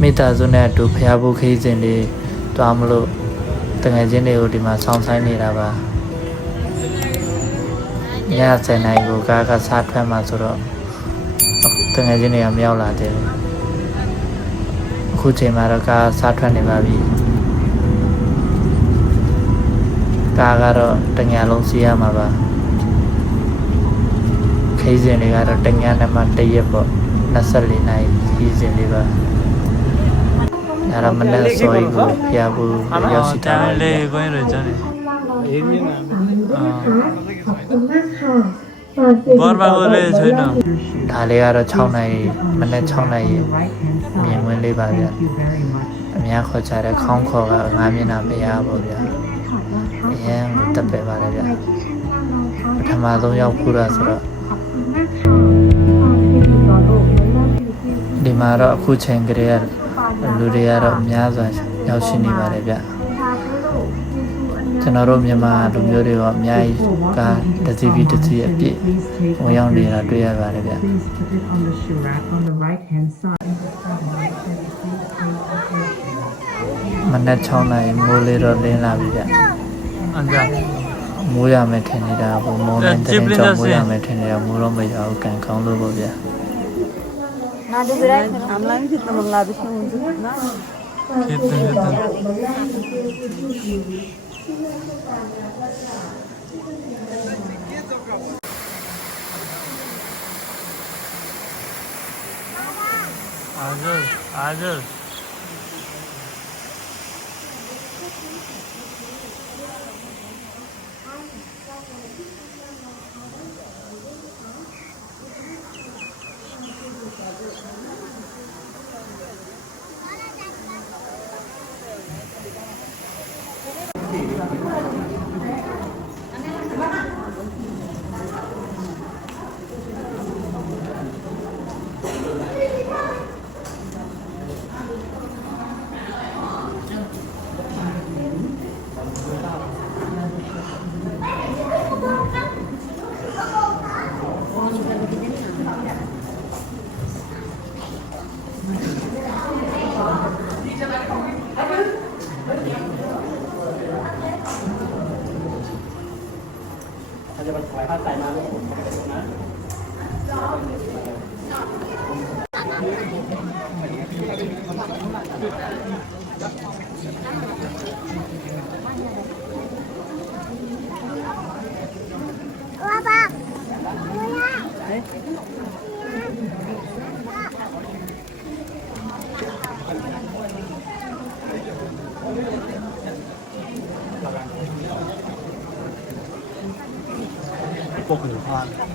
မေတ္တာစုနဲ့အတူဖျားဖို့ခရီးစဉ်တွေတွားမလို့တငယ်ချင်းတွေကိုဒီမှာဆောင်းဆိုင်နေတာပါည7 နာရီကိုကားကစားထွက်မှာဆိုတော့တငယ်ချင်းတွေကမရောက်လာသေးဘူးအခုချိန်မှာတော့ကားစားထွက်နေပါပြီကားကတော့တငယ်လုံးစီးရမှာပါခရီးစဉ်တွေကတော့တငယ်နဲ့မှတရက်ပေါ့24 နာရီခရီးစဉ်တွေပါအဲ့ဒါမနေ့စော်ကြီးကိုဖျားဖို့ရောက်ရှိတာလေကိုင်းရကြတယ်အေးမြင်နာဘောဘာကိုလေဆွေးနော်ဒါလေးကတော့6 နာရီမနေ့6 နာရီမြင်ဝင်လေးပါဗျာအများခေါ်ကြတဲ့ခေါင်းခေါ်က9 မျက်နှာဖျားပေါ့ဗျာအရင်တက်ပဲပါလေဗျာပထမဆုံးရောက်ဖို့တာဆိုတော့ဒီမှာတော့အခုချိန်ကလေးကလူတွေကတော့အများစွာရောက်ရှိနေပါတယ်ဗျကျွန်တော်တို့မြန်မာလူမျိုးတွေကအများကြီးကတစီပြီးတစီအပြည့်ဝင်ရောက်နေတာတွေ့ရပါတယ်ဗျမနက်6 နာရီမိုးလေးတော့လင်းလာပြီဗျအန်ကမိုးရမယ်ထင်နေတာဘုံမောင်းနေတဲ့ကြောင့်မိုးရမယ်ထင်နေတာမိုးတော့မရဘူးကန်ကောင်းလို့ပေါ့ဗျ나도 그래. 암라니 좀 몰라도 나. 아들. 꼭 그냥